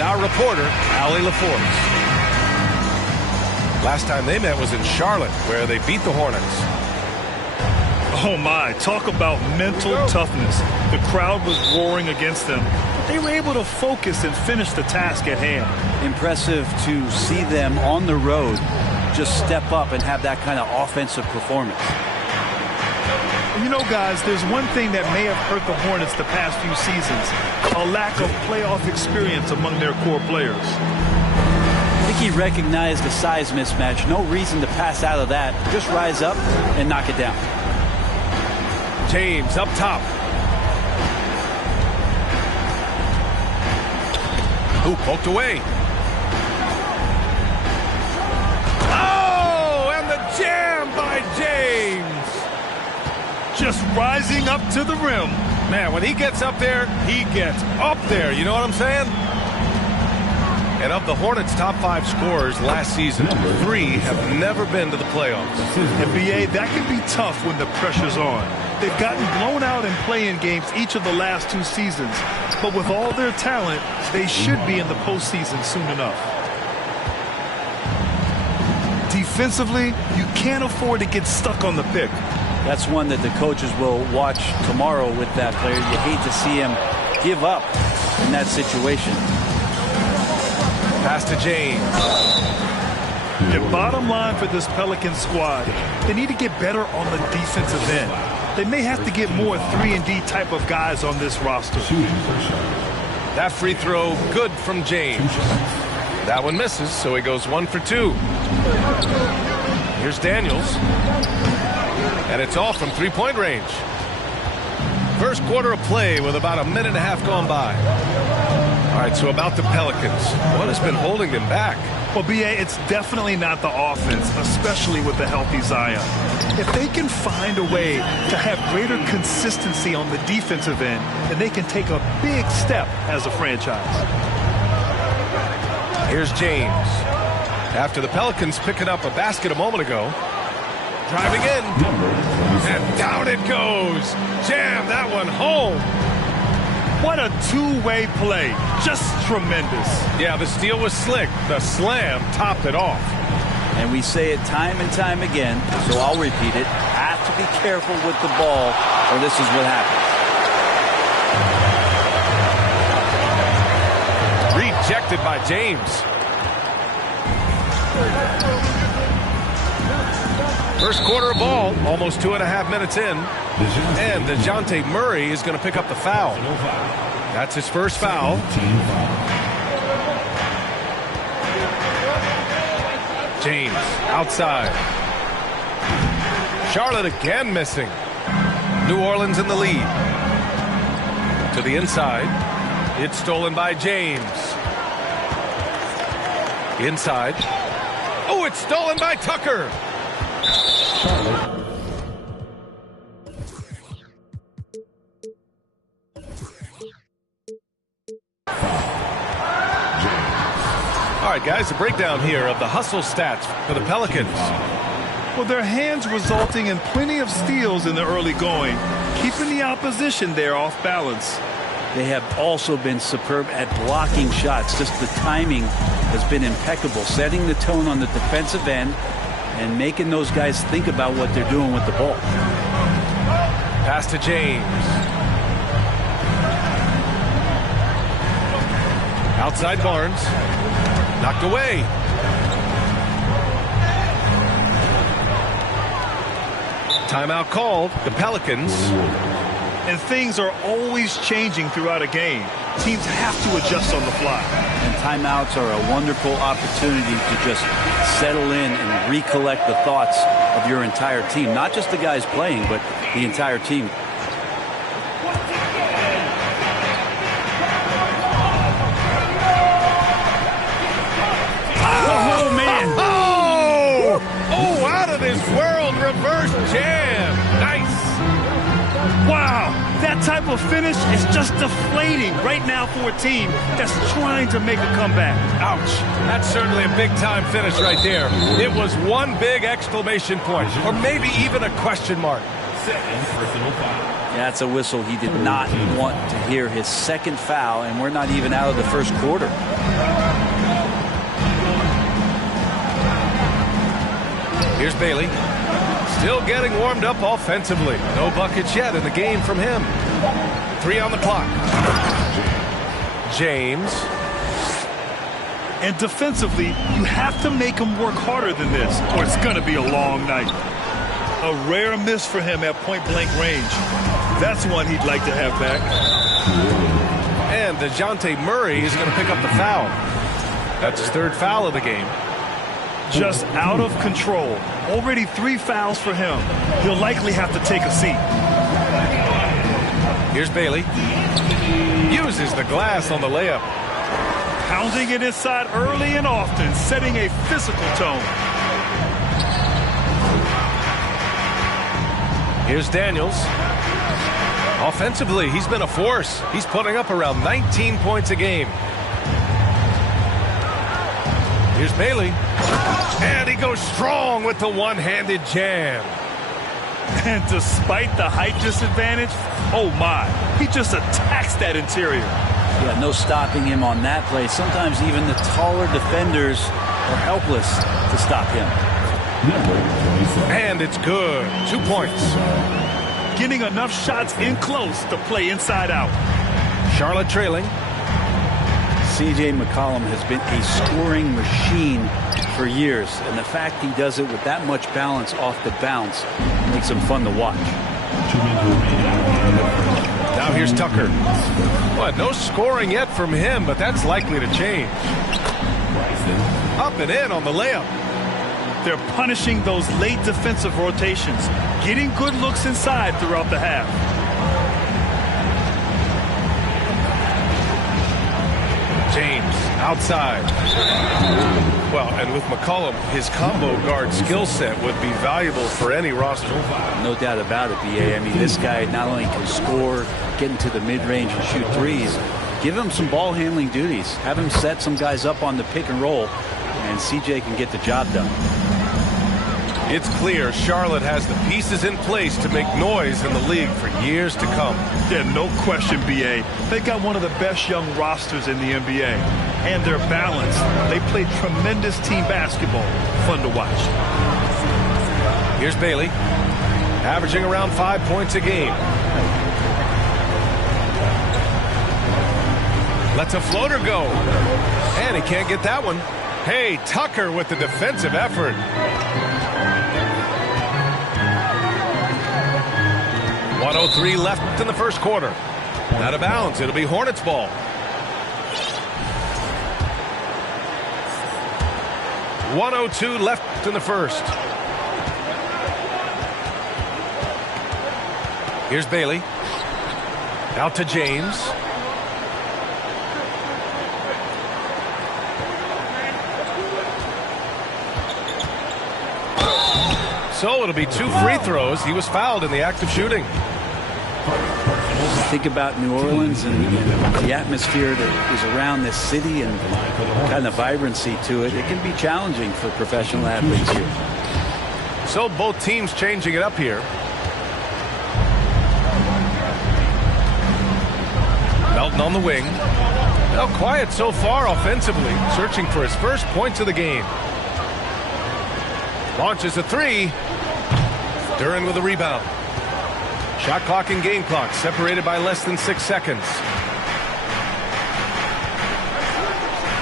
Our reporter, Allie LaForce. Last time they met was in Charlotte, where they beat the Hornets. Oh my, talk about mental toughness. The crowd was roaring against them, but they were able to focus and finish the task at hand. Impressive to see them on the road just step up and have that kind of offensive performance. You know, guys, there's one thing that may have hurt the Hornets the past few seasons, a lack of playoff experience among their core players. I think he recognized the size mismatch. No reason to pass out of that. Just rise up and knock it down. James up top. Ooh, poked away. Oh, and the jam by James. Just rising up to the rim. Man, when he gets up there, he gets up there. You know what I'm saying? And of the Hornets' top 5 scorers last season, 3 have never been to the playoffs. And BA, that can be tough when the pressure's on. They've gotten blown out in play-in games each of the last 2 seasons. But with all their talent, they should be in the postseason soon enough. Defensively, you can't afford to get stuck on the pick. That's one that the coaches will watch tomorrow with that player. You hate to see him give up in that situation. Pass to James. The bottom line for this Pelicans squad, they need to get better on the defensive end. They may have to get more 3-and-D type of guys on this roster. That free throw, good from James. That one misses, so he goes 1 for 2. Here's Daniels. And it's all from three-point range. First quarter of play with about a minute and a half gone by. All right, so about the Pelicans. What has been holding them back? Well, BA, it's definitely not the offense, especially with the healthy Zion. If they can find a way to have greater consistency on the defensive end, then they can take a big step as a franchise. Here's James. After the Pelicans picking up a basket a moment ago. Driving in. And down it goes. Jam that one home. What a two-way play. Just tremendous. Yeah, the steal was slick. The slam topped it off. And we say it time and time again, so I'll repeat it. Have to be careful with the ball, or this is what happens. Rejected by James. First quarter of ball, almost 2.5 minutes in. And DeJounte Murray is going to pick up the foul. That's his first foul. James outside. Charlotte again missing. New Orleans in the lead. To the inside. It's stolen by James. Inside. Oh, it's stolen by Tucker. Charlotte. All right, guys, a breakdown here of the hustle stats for the Pelicans. Well, their hands resulting in plenty of steals in the early going, keeping the opposition there off balance. They have also been superb at blocking shots. Just the timing has been impeccable, setting the tone on the defensive end and making those guys think about what they're doing with the ball. Pass to James. Outside Barnes. Knocked away. Timeout called. The Pelicans. And things are always changing throughout a game. Teams have to adjust on the fly. And timeouts are a wonderful opportunity to just settle in and recollect the thoughts of your entire team. Not just the guys playing, but the entire team. Oh, man. Oh, out of this world reverse jam. Nice. Wow, that type of finish is just deflating right now for a team that's trying to make a comeback. Ouch. That's certainly a big-time finish right there. It was one big exclamation point, or maybe even a question mark. Second personal foul. That's a whistle he did not want to hear. His second foul, and we're not even out of the first quarter. Here's Bailey. Still getting warmed up offensively. No buckets yet in the game from him. 3 on the clock. James. And defensively, you have to make him work harder than this, or it's going to be a long night. A rare miss for him at point-blank range. That's one he'd like to have back. And DeJounte Murray is going to pick up the foul. That's his 3rd foul of the game. Just out of control. Already 3 fouls for him. He'll likely have to take a seat. Here's Bailey. Uses the glass on the layup. Pounding it inside early and often, setting a physical tone. Here's Daniels. Offensively, he's been a force. He's putting up around 19 points a game. Here's Bailey. And he goes strong with the one-handed jam. And despite the height disadvantage, oh my, he just attacks that interior. Yeah, no stopping him on that play. Sometimes even the taller defenders are helpless to stop him. And it's good. 2 points. Getting enough shots in close to play inside out. Charlotte trailing. C.J. McCollum has been a scoring machine for years, and the fact he does it with that much balance off the bounce makes him fun to watch. Now here's Tucker. What? No scoring yet from him, but that's likely to change. Up and in on the layup. They're punishing those late defensive rotations, getting good looks inside throughout the half. James outside. Well, and with McCollum, his combo guard skill set would be valuable for any roster. No doubt about it, B.A. I mean, this guy not only can score, get into the mid-range and shoot threes, give him some ball handling duties. Have him set some guys up on the pick and roll, and C.J. can get the job done. It's clear Charlotte has the pieces in place to make noise in the league for years to come. Yeah, no question, B.A. They've got one of the best young rosters in the NBA. And they're balanced. They play tremendous team basketball. Fun to watch. Here's Bailey, averaging around 5 points a game. Lets a floater go. And he can't get that one. Hey, Tucker with the defensive effort. 1:03 left in the first quarter. Out of bounds. It'll be Hornets ball. .102 left in the first. Here's Bailey. Out to James. So it'll be 2 free throws. He was fouled in the act of shooting. Think about New Orleans and the atmosphere that is around this city and kind of vibrancy to it. It can be challenging for professional athletes here. So both teams changing it up here. Melton on the wing. Well, quiet so far offensively, searching for his first points of the game. Launches a 3. Duren with a rebound. Shot clock and game clock separated by less than 6 seconds.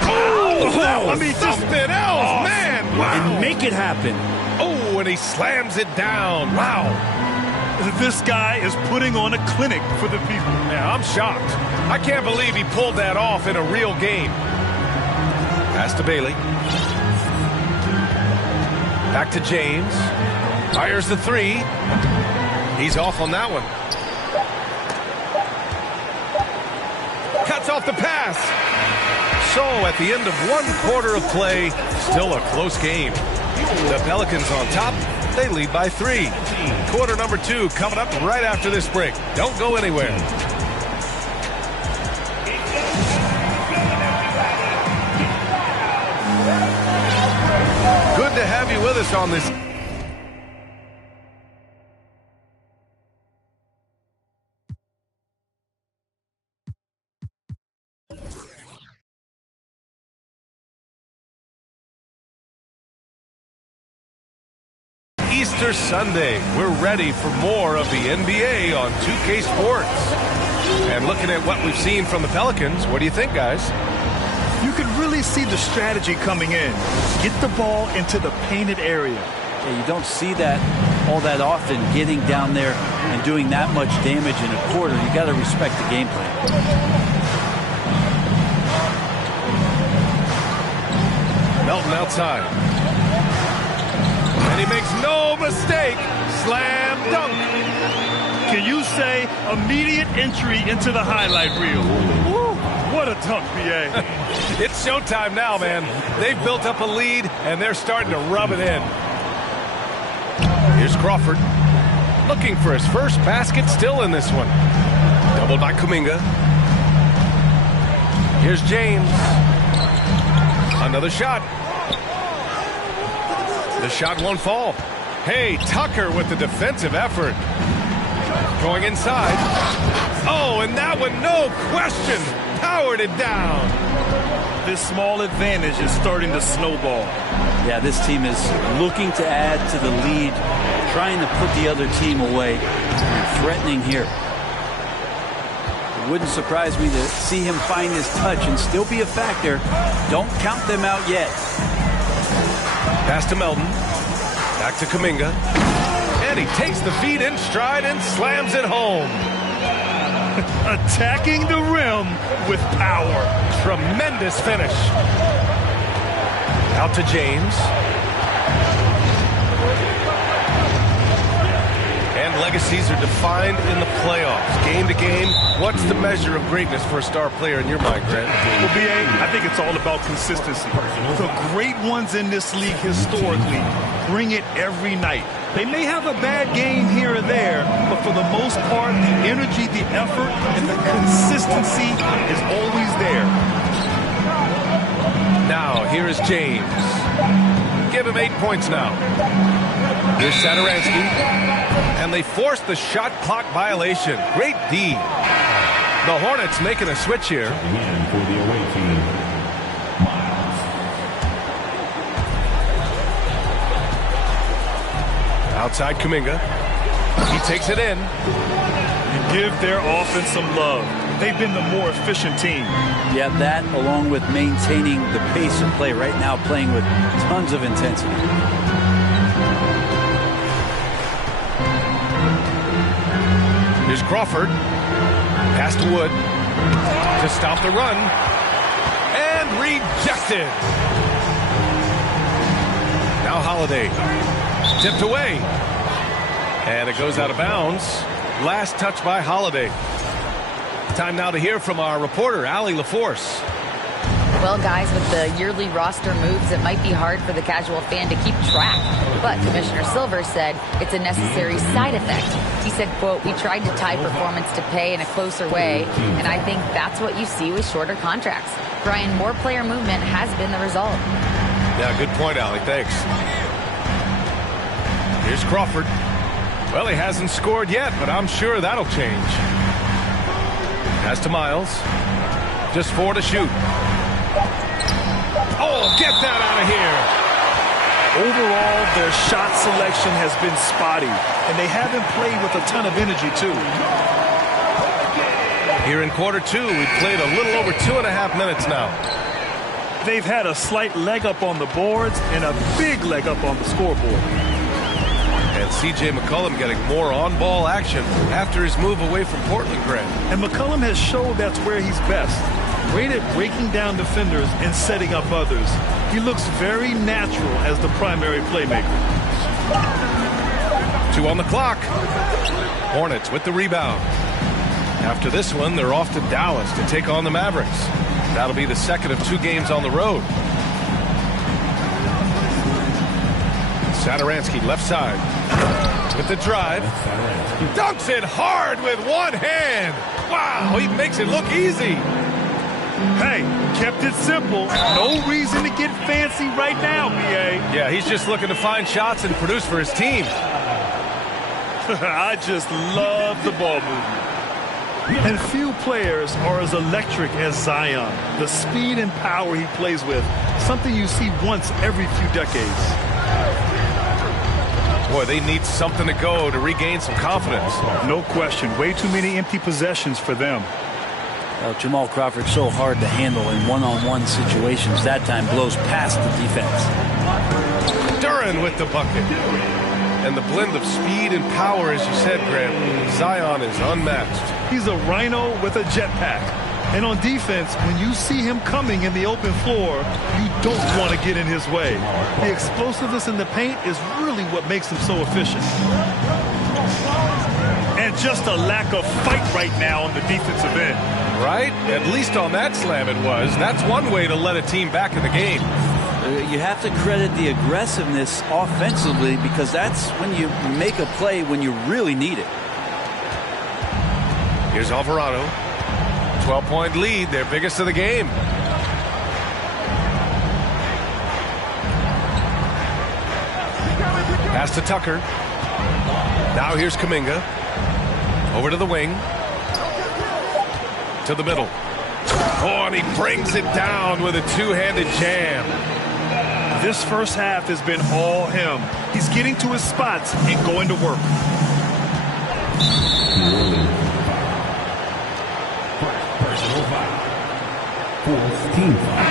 Oh, I mean, something else, man. Wow. And make it happen. Oh, and he slams it down. Wow. This guy is putting on a clinic for the people. Yeah, I'm shocked. I can't believe he pulled that off in a real game. Pass to Bailey. Back to James. Fires the 3. He's off on that one. Cuts off the pass. So at the end of 1 quarter of play, still a close game. The Pelicans on top. They lead by 3. Quarter number 2 coming up right after this break. Don't go anywhere. Good to have you with us on this Easter Sunday. We're ready for more of the NBA on 2K Sports. And looking at what we've seen from the Pelicans, what do you think, guys? You can really see the strategy coming in. Get the ball into the painted area. Yeah, you don't see that all that often, getting down there and doing that much damage in a quarter. You got to respect the game plan. Melton outside. And he makes no mistake. Slam dunk. Can you say immediate entry into the highlight reel? Woo, what a dunk, B.A. It's showtime now, man. They've built up a lead, and they're starting to rub it in. Here's Crawford. Looking for his first basket still in this one. Doubled by Kuminga. Here's James. Another shot. The shot won't fall. Hey, Tucker with the defensive effort. Going inside. Oh, and that one, no question, powered it down. This small advantage is starting to snowball. Yeah, this team is looking to add to the lead, trying to put the other team away, and threatening here. It wouldn't surprise me to see him find his touch and still be a factor. Don't count them out yet. Pass to Melton. Back to Kuminga. And he takes the feed in stride and slams it home. Attacking the rim with power. Tremendous finish. Out to James. And legacies are defined in the playoffs. Game to game, what's the measure of greatness for a star player in your mind, Grant? Well, B.A., I think it's all about consistency. The great ones in this league historically bring it every night. They may have a bad game here or there, but for the most part, the energy, the effort, and the consistency is always there. Now, here is James. Give him 8 points now. Here's Satoransky. And they force the shot clock violation. Great D. The Hornets making a switch here. For the away team. Outside Kuminga. He takes it in. Give their offense some love. They've been the more efficient team. Yeah, that along with maintaining the pace of play right now, playing with tons of intensity. Here's Crawford. Pass to Wood. To stop the run. And rejected. Now Holiday. Tipped away. And it goes out of bounds. Last touch by Holiday. Time now to hear from our reporter, Allie LaForce. Well, guys, with the yearly roster moves, it might be hard for the casual fan to keep track. But Commissioner Silver said it's a necessary side effect. He said, quote, "We tried to tie performance to pay in a closer way, and I think that's what you see with shorter contracts." Brian, more player movement has been the result. Yeah, good point, Allie. Thanks. Here's Crawford. Well, he hasn't scored yet, but I'm sure that'll change. Pass to Miles. Just 4 to shoot. Oh, get that out of here. Overall, their shot selection has been spotty, and they haven't played with a ton of energy, too. Here in quarter 2, we've played a little over 2.5 minutes now. They've had a slight leg up on the boards and a big leg up on the scoreboard. And C.J. McCollum getting more on-ball action after his move away from Portland, Grant. And McCollum has showed that's where he's best. Great at breaking down defenders and setting up others. He looks very natural as the primary playmaker. 2 on the clock. Hornets with the rebound. After this one, they're off to Dallas to take on the Mavericks. That'll be the second of 2 games on the road. Satoransky left side with the drive. Dunks it hard with one hand. Wow, he makes it look easy. Hey, kept it simple. No reason to get fancy right now, B.A. Yeah, he's just looking to find shots and produce for his team. I just love the ball movement. And few players are as electric as Zion. The speed and power he plays with, something you see once every few decades. Boy, they need something to go to regain some confidence. No question. Way too many empty possessions for them. Well, Jamal Crawford so hard to handle in one-on-one situations. That time blows past the defense. Duren with the bucket. And the blend of speed and power, as you said, Grant, Zion is unmatched. He's a rhino with a jetpack. And on defense, when you see him coming in the open floor, you don't want to get in his way. The explosiveness in the paint is really what makes him so efficient. And just a lack of fight right now on the defensive end. Right? At least on that slam it was. That's one way to let a team back in the game. You have to credit the aggressiveness offensively because that's when you make a play when you really need it. Here's Alvarado. 12-point lead, their biggest of the game. Pass to Tucker. Now here's Kuminga. Over to the wing. To the middle. Oh, and he brings it down with a two-handed jam. This first half has been all him. He's getting to his spots and going to work. Personal foul. Fourth team foul.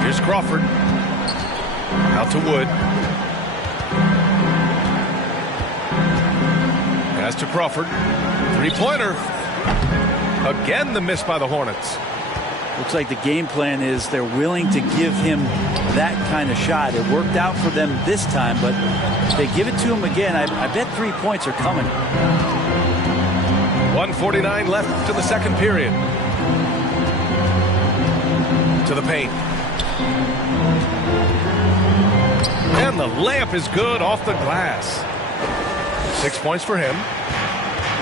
Here's Crawford. Out to Wood. Pass to Crawford. Three-pointer. Again, the miss by the Hornets. Looks like the game plan is they're willing to give him that kind of shot. It worked out for them this time, but if they give it to him again, I bet 3 points are coming. 1:49 left to the second period. To the paint. And the layup is good off the glass. 6 points for him.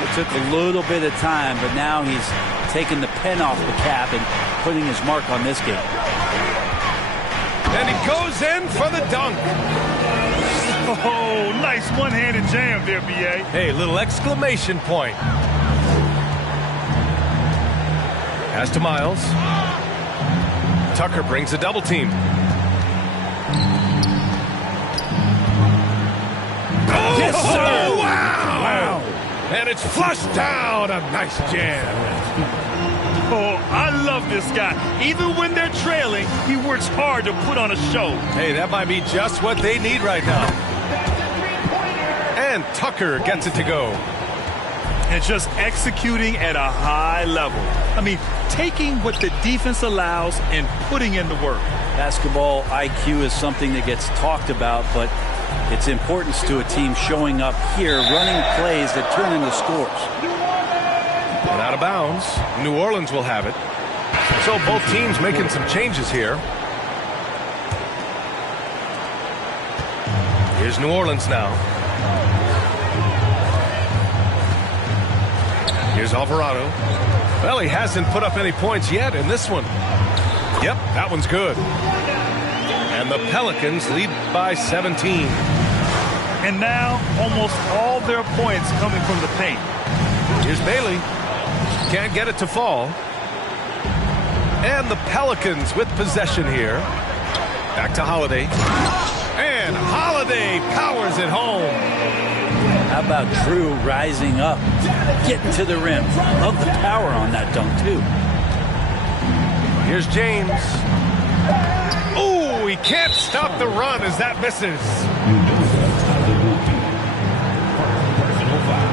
It took a little bit of time, but now he's taking the pen off the cap and putting his mark on this game. And he goes in for the dunk. Oh, nice one-handed jam there, B.A. Hey, little exclamation point. Pass to Miles. Tucker brings a double team. Oh, Yes, sir. Wow. And it's flushed down. A nice jam. Oh, I love this guy. Even when they're trailing, he works hard to put on a show. Hey, that might be just what they need right now. And Tucker gets it to go. And just executing at a high level. I mean, taking what the defense allows and putting in the work. Basketball IQ is something that gets talked about, but its importance to a team showing up here, running plays that turn into scores. And out of bounds, New Orleans will have it. So both teams making some changes here. Here's New Orleans now. Here's Alvarado. Well, he hasn't put up any points yet in this one. Yep, that one's good. And the Pelicans lead by 17. And now, almost all their points coming from the paint. Here's Bailey. Can't get it to fall. And the Pelicans with possession here. Back to Holiday. And Holiday powers it home. How about Drew rising up, getting to the rim? Love the power on that dunk, too. Here's James. Ooh, he can't stop the run as that misses. Personal foul.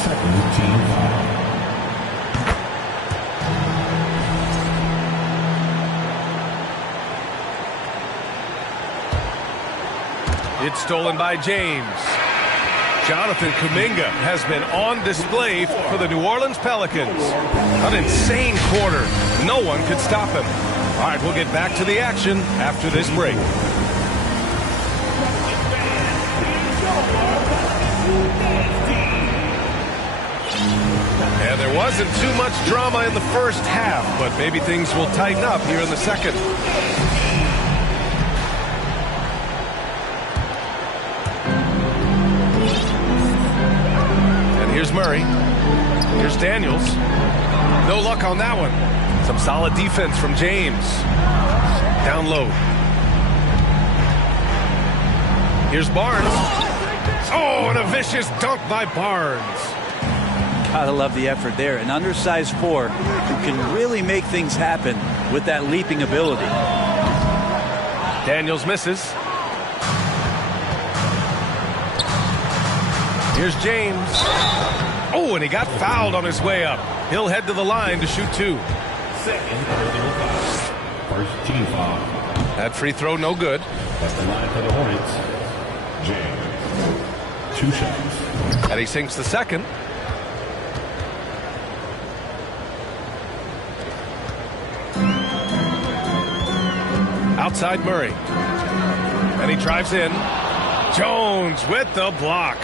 Second team foul. It's stolen by James. Jonathan Kuminga has been on display for the New Orleans Pelicans. An insane quarter. No one could stop him. All right, we'll get back to the action after this break. And there wasn't too much drama in the first half, but maybe things will tighten up here in the second. Here's Murray. Here's Daniels. No luck on that one. Some solid defense from James. Down low. Here's Barnes. Oh, and a vicious dunk by Barnes. Gotta love the effort there. An undersized 4 who can really make things happen with that leaping ability. Daniels misses. Here's James. Oh, and he got fouled on his way up. He'll head to the line to shoot 2. Second personal foul. First team foul. That free throw no good. At the line for the Hornets, James. 2 shots. And he sinks the second. Outside Murray. And he drives in. Jones with the block.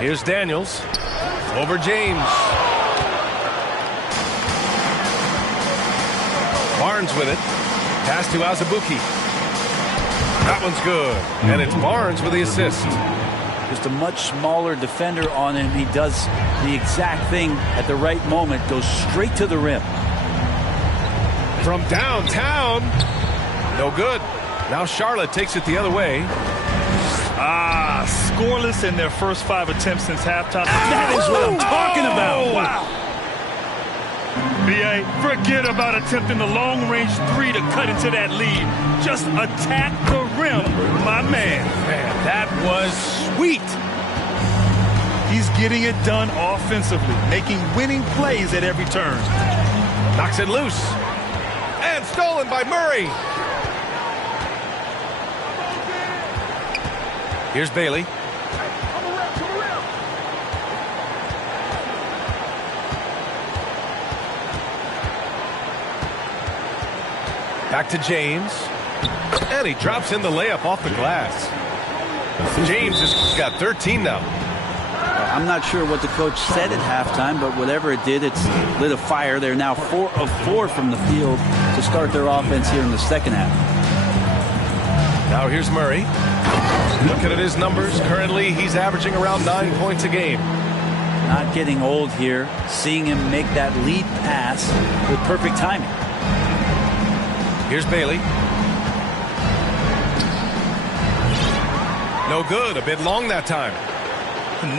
Here's Daniels. Over James. Barnes with it. Pass to Azubuike. That one's good. And it's Barnes with the assist. Just a much smaller defender on him. He does the exact thing at the right moment. Goes straight to the rim. From downtown. No good. Now Charlotte takes it the other way. Scoreless in their first 5 attempts since halftime. That is what I'm talking about. Wow. B.A., forget about attempting the long-range 3 to cut into that lead. Just attack the rim, my man. Man, that was sweet. He's getting it done offensively, making winning plays at every turn. Knocks it loose. And stolen by Murray. Here's Bailey. Back to James. And he drops in the layup off the glass. James has got 13 now. I'm not sure what the coach said at halftime, but whatever it did, it's lit a fire. They're now 4 of 4 from the field to start their offense here in the second half. Now here's Murray. Looking at his numbers, currently he's averaging around 9 points a game. Not getting old here. Seeing him make that lead pass with perfect timing. Here's Bailey. No good. A bit long that time.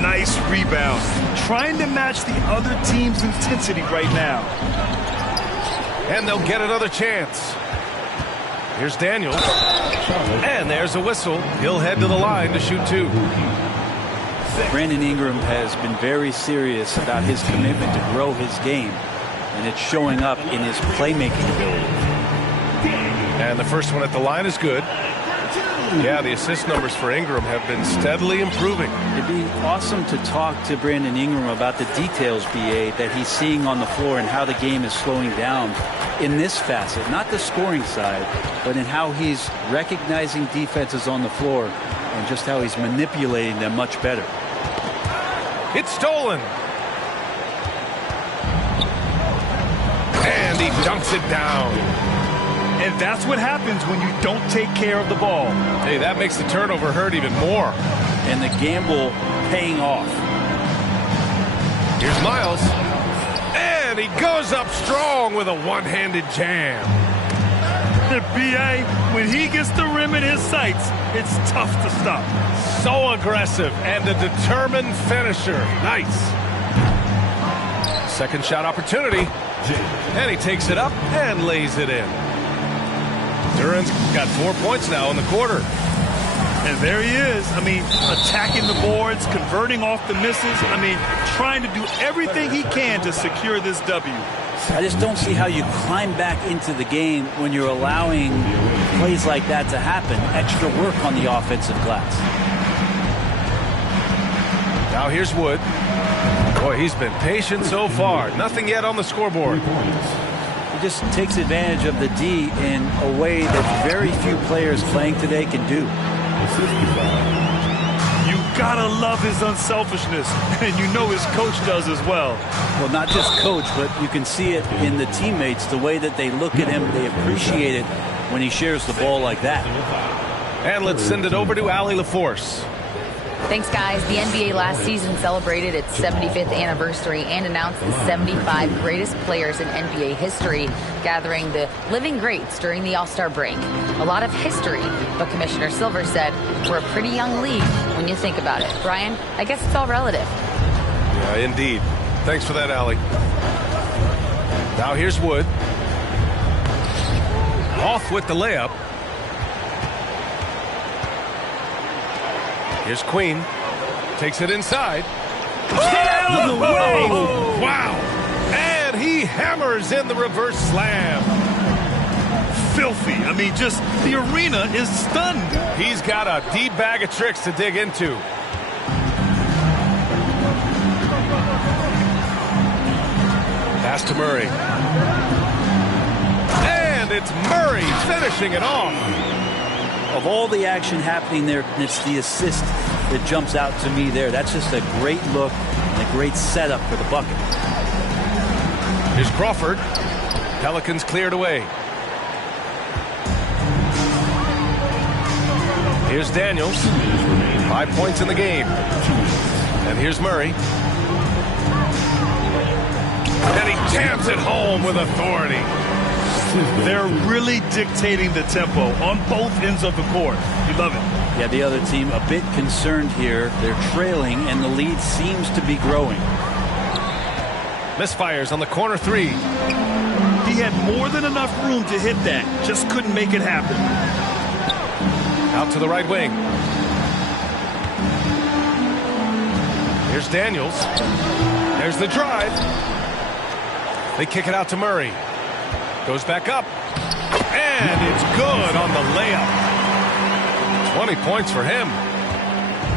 Nice rebound. Trying to match the other team's intensity right now. And they'll get another chance. Here's Daniels. And there's a whistle. He'll head to the line to shoot 2. Brandon Ingram has been very serious about his commitment to grow his game, and it's showing up in his playmaking ability. And the first one at the line is good. Yeah, the assist numbers for Ingram have been steadily improving. It'd be awesome to talk to Brandon Ingram about the details, BA, that he's seeing on the floor and how the game is slowing down in this facet. Not the scoring side, but in how he's recognizing defenses on the floor and just how he's manipulating them much better. It's stolen. And he dunks it down. And that's what happens when you don't take care of the ball. Hey, that makes the turnover hurt even more. And the gamble paying off. Here's Miles. And he goes up strong with a one-handed jam. The BA, when he gets the rim in his sights, it's tough to stop. So aggressive and a determined finisher. Nice. Second shot opportunity. And he takes it up and lays it in. Duran's got 4 points now in the quarter. And there he is. I mean, attacking the boards, converting off the misses. I mean, trying to do everything he can to secure this W. I just don't see how you climb back into the game when you're allowing plays like that to happen. Extra work on the offensive glass. Now here's Wood. Boy, he's been patient so far. Nothing yet on the scoreboard. He just takes advantage of the D in a way that very few players playing today can do. You gotta love his unselfishness, and you know his coach does as well. Well, not just coach, but you can see it in the teammates, the way that they look at him. They appreciate it when he shares the ball like that. And let's send it over to Allie LaForce. Thanks, guys. The NBA last season celebrated its 75th anniversary and announced the 75 greatest players in NBA history, gathering the living greats during the All-Star break. A lot of history, but Commissioner Silver said we're a pretty young league when you think about it. Brian, I guess it's all relative. Yeah, indeed. Thanks for that, Allie. Now here's Wood. Off with the layup. Here's Queen. Takes it inside. Out of the way! Wow! And he hammers in the reverse slam. Filthy. I mean, just the arena is stunned. He's got a deep bag of tricks to dig into. Pass to Murray. And it's Murray finishing it off. Of all the action happening there, it's the assist that jumps out to me there. That's just a great look and a great setup for the bucket. Here's Crawford. Pelicans cleared away. Here's Daniels. 5 points in the game. And here's Murray. And he jams it home with authority. They're really dictating the tempo on both ends of the court. You love it. Yeah, the other team a bit concerned here. They're trailing, and the lead seems to be growing. Misfires on the corner three. He had more than enough room to hit that. Just couldn't make it happen. Out to the right wing. Here's Daniels. There's the drive. They kick it out to Murray. Goes back up. And it's good on the layup. 20 points for him.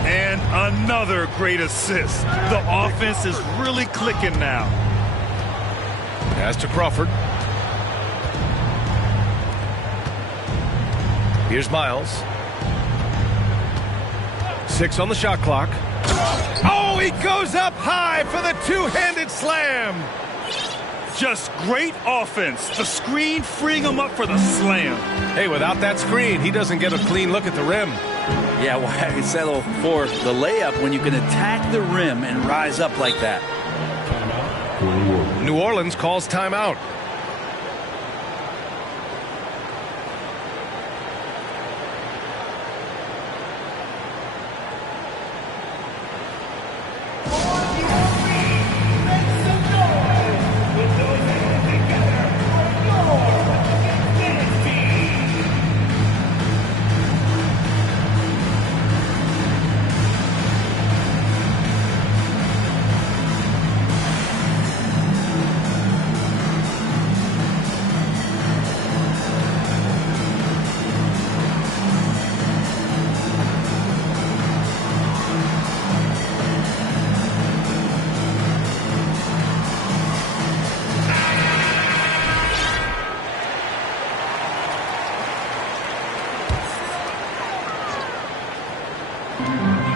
And another great assist. The offense is really clicking now. Pass to Crawford. Here's Miles. 6 on the shot clock. Oh, he goes up high for the two-handed slam. Just great offense. The screen freeing him up for the slam. Hey, without that screen, he doesn't get a clean look at the rim. Yeah, why settle for the layup when you can attack the rim and rise up like that? New Orleans calls timeout.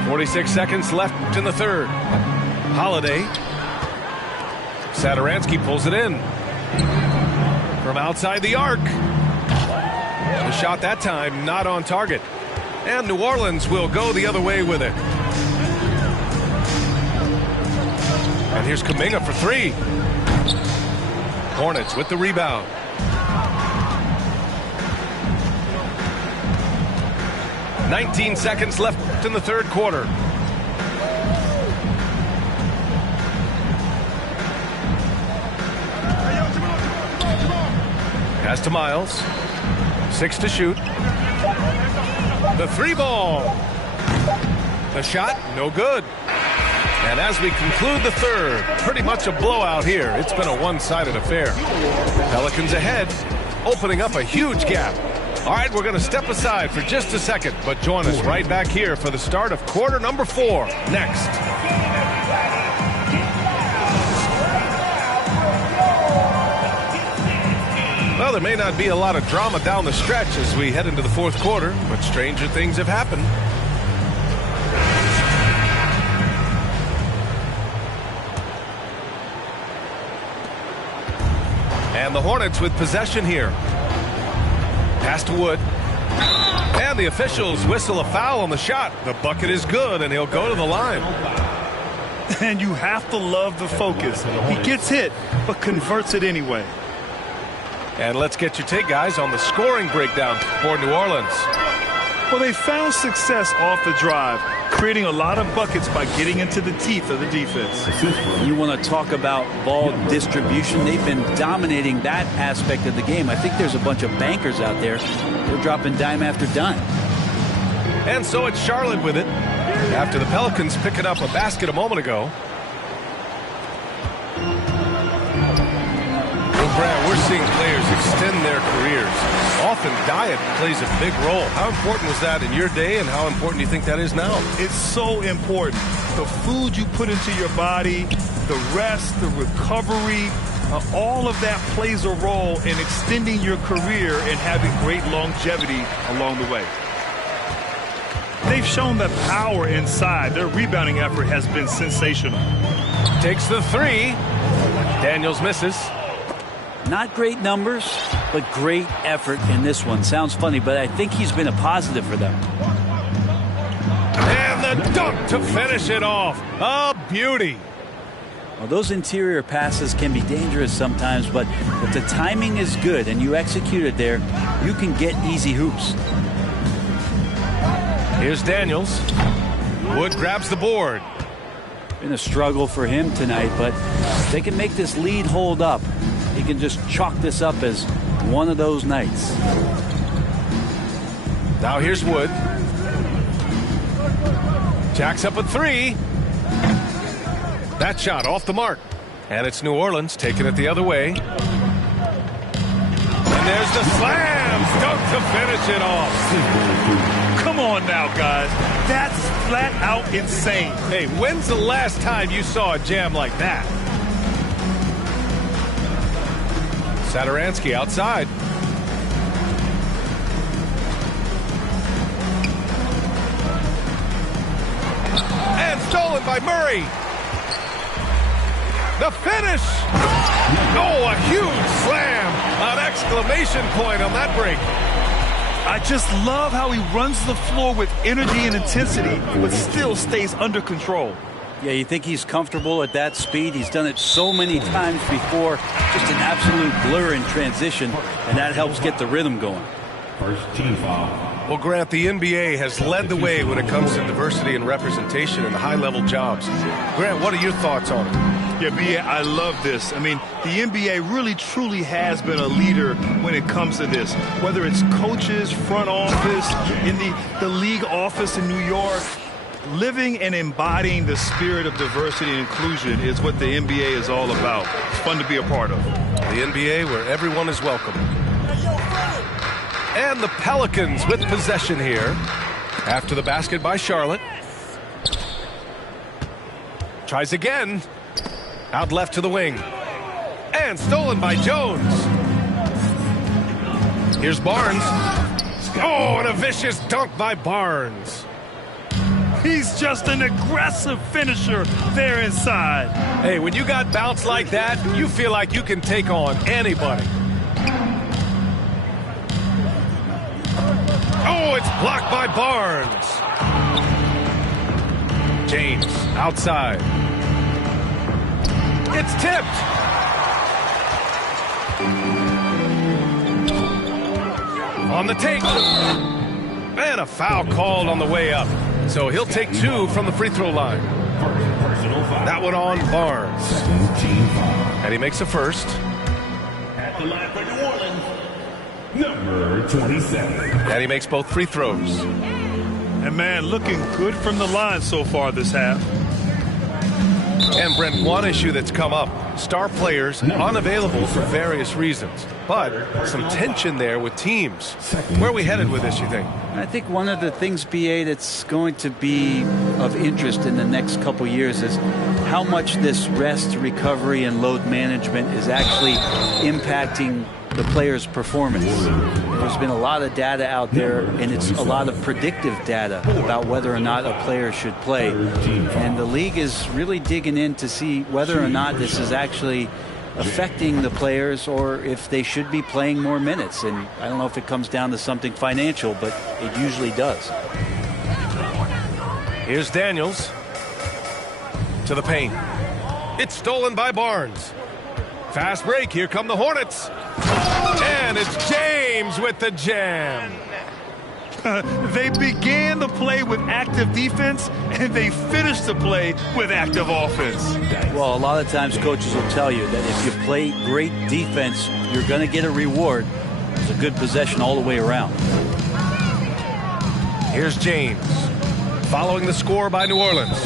.46 seconds left in the third. Holiday. Satoransky pulls it in. From outside the arc. The shot that time not on target. And New Orleans will go the other way with it. And here's Kuminga for three. Hornets with the rebound. .19 seconds left in the third quarter. Pass to Miles. 6 to shoot. The three ball. The shot, no good. And as we conclude the third, pretty much a blowout here. It's been a one-sided affair. Pelicans ahead, opening up a huge gap. All right, we're going to step aside for just a second, but join us right back here for the start of quarter number 4 next. Well, there may not be a lot of drama down the stretch as we head into the fourth quarter, but stranger things have happened. And the Hornets with possession here. Pass to Wood. And the officials whistle a foul on the shot. The bucket is good, and he'll go to the line. And you have to love the focus. He gets hit, but converts it anyway. And let's get your take, guys, on the scoring breakdown for New Orleans. Well, they found success off the drive, creating a lot of buckets by getting into the teeth of the defense. You want to talk about ball distribution. They've been dominating that aspect of the game. I think there's a bunch of bankers out there. They're dropping dime after dime. And so it's Charlotte with it, after the Pelicans picking up a basket a moment ago. Brad, we're seeing players extend their careers. Often diet plays a big role. How important was that in your day, and how important do you think that is now? It's so important. The food you put into your body, the rest, the recovery, all of that plays a role in extending your career and having great longevity along the way. They've shown the power inside. Their rebounding effort has been sensational. Takes the three. Daniels misses. Not great numbers, but great effort in this one. Sounds funny, but I think he's been a positive for them. And the dunk to finish it off. A beauty. Well, those interior passes can be dangerous sometimes, but if the timing is good and you execute it there, you can get easy hoops. Here's Daniels. Wood grabs the board. Been a struggle for him tonight, but if they can make this lead hold up, he can just chalk this up as one of those nights. Now here's Wood. Jacks up a three. That shot off the mark. And it's New Orleans taking it the other way. And there's the slam. Dunk to finish it off. Come on now, guys. That's flat out insane. Hey, when's the last time you saw a jam like that? Satoransky outside. And stolen by Murray. The finish. Oh, a huge slam. An exclamation point on that break. I just love how he runs the floor with energy and intensity, but still stays under control. Yeah, you think he's comfortable at that speed? He's done it so many times before. Just an absolute blur in transition, and that helps get the rhythm going. First team foul. Well, Grant, the NBA has led the way when it comes to diversity and representation in the high-level jobs. Grant, what are your thoughts on it? Yeah, B.A., I love this. I mean, the NBA really, truly has been a leader when it comes to this. Whether it's coaches, front office, in the league office in New York, living and embodying the spirit of diversity and inclusion is what the NBA is all about. It's fun to be a part of. The NBA where everyone is welcome. And the Pelicans with possession here after the basket by Charlotte. Tries again. Out left to the wing. And stolen by Jones. Here's Barnes. Oh, and a vicious dunk by Barnes. He's just an aggressive finisher there inside. Hey, when you got bounce like that, you feel like you can take on anybody. Oh, it's blocked by Barnes. James outside. It's tipped. On the take. And a foul called on the way up. So he'll take two from the free throw line. That one on Barnes. And he makes a first. At the line for New Orleans, number 27. And he makes both free throws. And, man, looking good from the line so far this half. And, Brent, one issue that's come up, star players unavailable for various reasons, but some tension there with teams. Where are we headed with this, you think? I think one of the things, BA, that's going to be of interest in the next couple years is how much this rest, recovery, and load management is actually impacting the player's performance. There's been a lot of data out there, and it's a lot of predictive data about whether or not a player should play. And the league is really digging in to see whether or not this is actually affecting the players or if they should be playing more minutes. And I don't know if it comes down to something financial, but it usually does. Here's Daniels to the paint. It's stolen by Barnes. Fast break. Here come the Hornets. And it's James with the jam. They began the play with active defense, and they finished the play with active offense. Well, a lot of times coaches will tell you that if you play great defense, you're going to get a reward. It's a good possession all the way around. Here's James, following the score by New Orleans.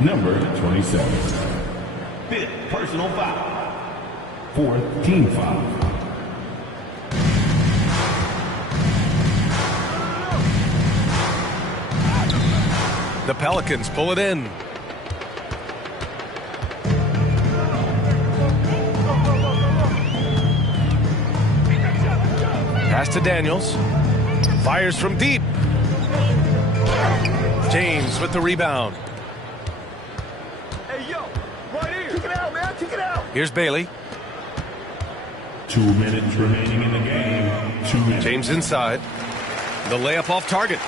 Number 27. Fifth personal foul. Fourth team foul. The Pelicans pull it in. Pass to Daniels. Fires from deep. James with the rebound. Hey, yo, right here. Kick it out, man. Kick it out. Here's Bailey. 2 minutes remaining in the game. 2 minutes. James inside. The layup off target.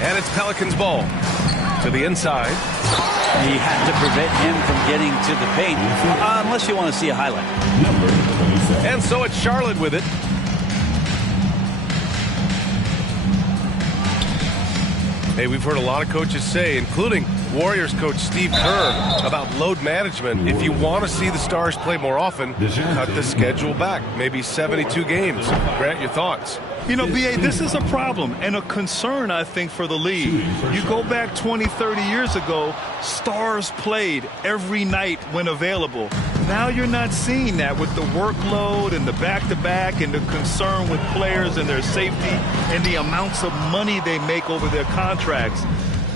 And it's Pelicans ball. To the inside. You have to prevent him from getting to the paint, unless you want to see a highlight. Number 27. And so it's Charlotte with it. Hey, we've heard a lot of coaches say, including Warriors coach Steve Kerr, about load management. If you want to see the Stars play more often, cut the schedule back. Maybe 72 games. Grant, your thoughts? You know, B.A., this is a problem and a concern, I think, for the league. You go back 20, 30 years ago, Stars played every night when available. Now you're not seeing that with the workload and the back-to-back and the concern with players and their safety and the amounts of money they make over their contracts.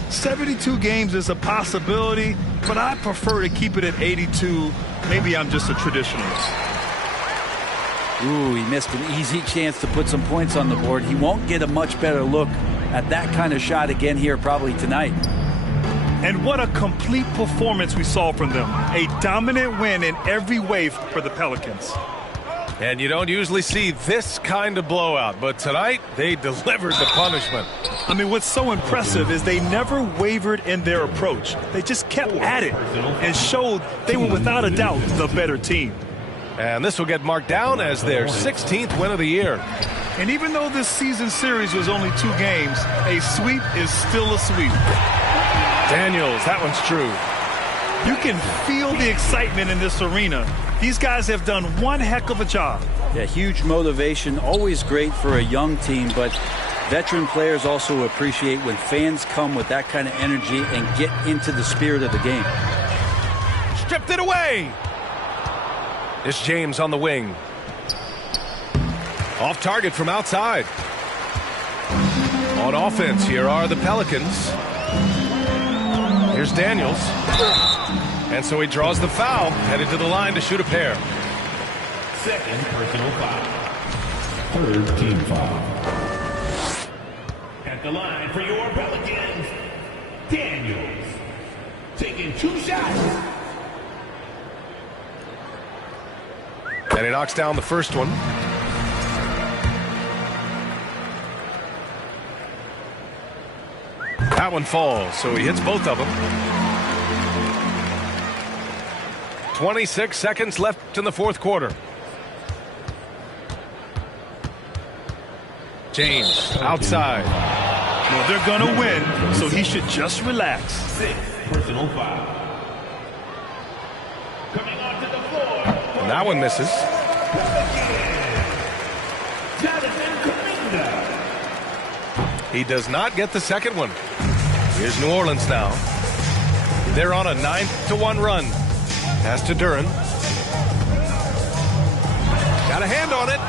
72 games is a possibility, but I prefer to keep it at 82. Maybe I'm just a traditionalist. Ooh, he missed an easy chance to put some points on the board. He won't get a much better look at that kind of shot again here probably tonight. And what a complete performance we saw from them. A dominant win in every way for the Pelicans. And you don't usually see this kind of blowout, but tonight they delivered the punishment. I mean, what's so impressive is they never wavered in their approach. They just kept at it and showed they were without a doubt the better team. And this will get marked down as their 16th win of the year. And even though this season series was only 2 games, a sweep is still a sweep. Daniels, that one's true. You can feel the excitement in this arena. These guys have done one heck of a job. Yeah, huge motivation, always great for a young team, but veteran players also appreciate when fans come with that kind of energy and get into the spirit of the game. Stripped it away. It's James on the wing. Off target from outside. On offense, here are the Pelicans. Here's Daniels. And so he draws the foul, headed to the line to shoot a pair. Second personal foul. Third team foul. At the line for your Pelicans, Daniels. Taking 2 shots. And he knocks down the first one. That one falls, so he hits both of them. 26 seconds left in the fourth quarter. James outside. Well, they're going to win, so he should just relax. 6th personal foul. Coming onto the floor. And that one misses. He does not get the second one. Here's New Orleans now. They're on a 9-1 run. Pass to Duren. Got a hand on it.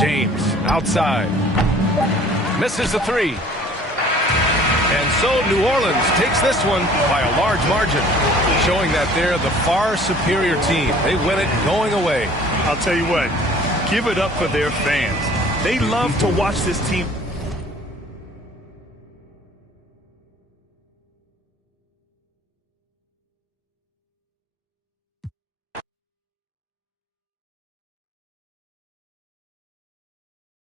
James outside. Misses the 3. And so New Orleans takes this one by a large margin, showing that they're the far superior team. They win it going away. I'll tell you what, give it up for their fans. They love to watch this team.